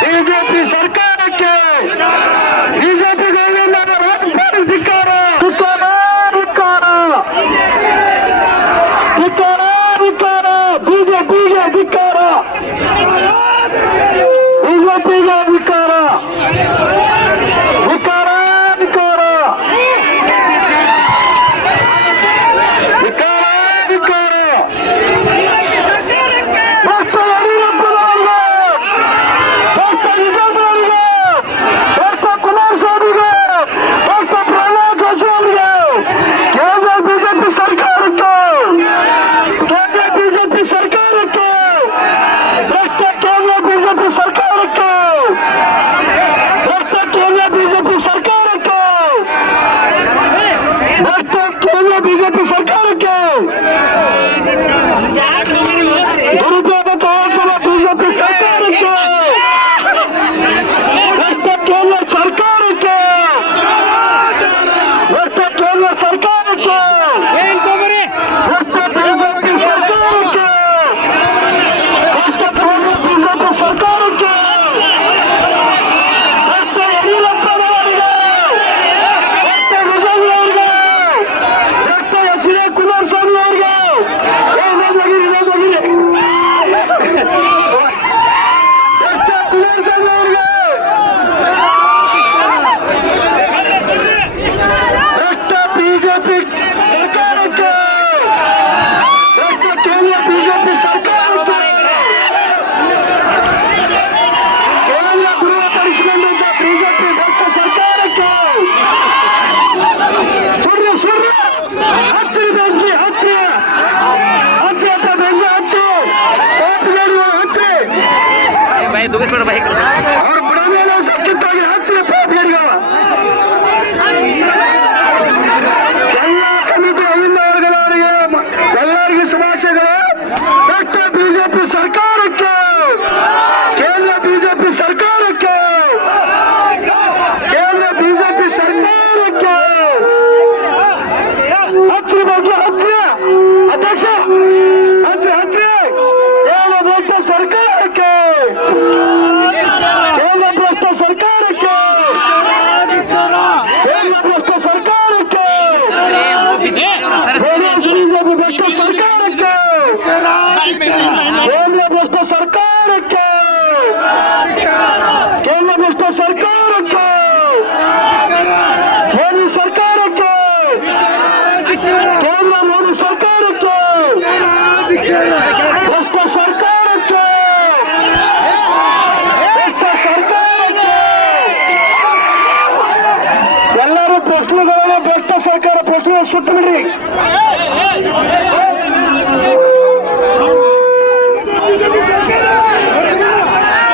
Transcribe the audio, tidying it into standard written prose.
BJP ಸರ್ಕಾರಕ್ಕೆ BJP ಧಿಕ್ಕಾರ ಬಿಜೆಪಿಗೆ ಧಿಕ್ಕಾರ ಬಿಜೆಪಿಗೆ ಧಿಕ್ಕಾರ ಧಿಕ್ಕಾರ ಧಿಕ್ಕಾರ ಧಿಕ್ಕಾರ ಧಿಕ್ಕಾರ ಬಿಜೆಪಿ ಸರ್ಕಾರಕ್ಕೆ ದುರುಪಯೋಗ ತೋರಿಸುವ ಬಿಜೆಪಿ ಸರ್ಕಾರಕ್ಕೆ ಕೇಂದ್ರ ಸರ್ಕಾರಕ್ಕೆ ಕೇಂದ್ರ ಸರ್ಕಾರಕ್ಕೆ ಬಿಜೆಪಿ ಸರ್ಕಾರಕ್ಕೆ ಬಿಜೆಪಿ ಸರ್ಕಾರಕ್ಕೆ ಯಡಿಯೂರಪ್ಪನವರಿಗೆ ವಿಜಯ್ ಅವರಿಗೆ ಕುಮಾರಸ್ವಾಮಿ ಅವರಿಗೆ ಬಿಜೆಪಿ ಸರ್ಕಾರಕ್ಕೆ ಕೇಂದ್ರ ಬಿಜೆಪಿ ಸರ್ಕಾರಕ್ಕೆ ಕೇಂದ್ರ ದೃಢಪಡಿಸಿಕೊಂಡಿದ್ದ ಬಿಜೆಪಿ ಭ್ರಷ್ಟ ಸರ್ಕಾರಕ್ಕೆ ಹಚ್ಚಿ ಬೆಂಕಿ ಹಚ್ಚಿ ಹಚ್ಚಿ ಅಂತ ಬೆಂಕಿ ಹಚ್ಚಿ ಹಚ್ಚಿ ಅವ್ರ ಬುಡ ಮೇಲೆ ಸಕ್ಕಿತ್ತಾಗಿ ಹಚ್ಚಿ ಪಾಪ್ಗೇರಿಗಳ ಎಲ್ಲ ಕಮಿಟಿ ಅಹಿಂದ ವರ್ಗದವರಿಗೆ ಎಲ್ಲರಿಗೂ ಶುಭಾಶಯಗಳು. ಭ್ರಷ್ಟ ಬಿಜೆಪಿ ಸರ್ಕಾರಕ್ಕೆ ಕೇಂದ್ರ ಬಿಜೆಪಿ ಸರ್ಕಾರಕ್ಕೆ ಕೇಂದ್ರ ಬಿಜೆಪಿ ಸರ್ಕಾರಕ್ಕೆ ಹಚ್ಚಿ ಬಗ್ಗೆ ಹಚ್ಚಿ ಅಧ್ಯಕ್ಷ ಹಚ್ಚಿ ಹಚ್ಚಿ ಕೇಂದ್ರ ಭ್ರಷ್ಟ ಸರ್ಕಾರಕ್ಕೆ ಕೇಂದ್ರ ಭ್ರಷ್ಟ ಸರ್ಕಾರಕ್ಕೆ ಕೇಂದ್ರ ಭ್ರಷ್ಟ ಸರ್ಕಾರಕ್ಕೆ ಬಿಜೆಪಿ ಭ್ರಷ್ಟ ಸರ್ಕಾರಕ್ಕೆ ಕೇಂದ್ರ ಭ್ರಷ್ಟ ಸರ್ಕಾರಕ್ಕೆ ಕೇಂದ್ರ ಭ್ರಷ್ಟ ಸರ್ಕಾರಕ್ಕೆ ಮೋದಿ ಸರ್ಕಾರಕ್ಕೆ ಕೇಂದ್ರ ಮೋದಿ ಸರ್ಕಾರಕ್ಕೆ ಭ್ರಷ್ಟ ಸರ್ಕಾರಕ್ಕೆ ಭ್ರಷ್ಟ ಸರ್ಕಾರಕ್ಕೆ ಎಲ್ಲರೂ ಪ್ರಶ್ನೆಗಳನ್ನು ಭ್ರಷ್ಟ ಸರ್ಕಾರ ಪ್ರಶ್ನೆ ಸುಟ್ಟು ಬಿಡ್ರಿ.